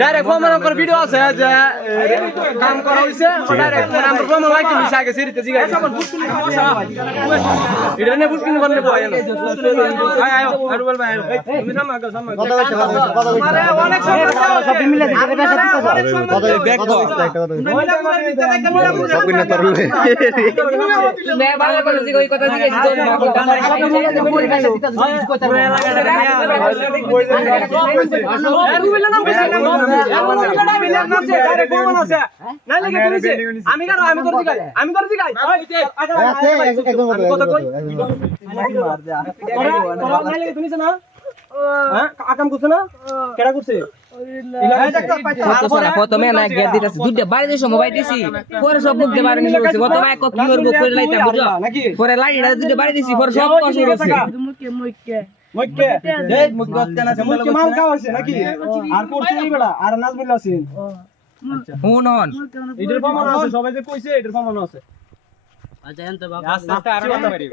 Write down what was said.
direct form করে video আছে যে কাম করা হইছে ডাইরেক্ট মানে আমরা ফর্ম লাইক দিছি আগে সিরিতে জিগাই এটা নে বুঝকিন করলে বয় না আয় আয় আর বল ভাই তুমি সামনে আগে সামনে কথা বলছ আরে অনেক সমস্যা সব মিলে দিতে পেশা দিতে কথা ব্যাক দাও একটা কথা সব কিনা তরলে मैं ভালো করে যে ওই কথা জিজ্ঞেস করব আমি তোর জিগাই কথা কই নাই লাগে তুমি না হ্যাঁ আকাম করছ না কেডা করছে প্রথমে না গেট দিতেছে দুইটা বাইরে যে সময় দিছি পরে সব মুখ দিয়ে বাইরে নিয়ে গেছে কত ভাই কি করব করে লাইতা বুঝো পরে লাইটা দুইটা বাইরে দিছি পরে সব কষ্ট হইছে মুখকে এই মুখ গত না মুখকে মাল খাওয়া হইছে নাকি আর করছে এই বেটা আর নাজমুল আছেন আচ্ছা হুনন এটার প্রমাণ আছে সবাই যে কইছে এটার প্রমাণ আছে আচ্ছা এনতে বাবা আস্তে আস্তে আর কথা বলি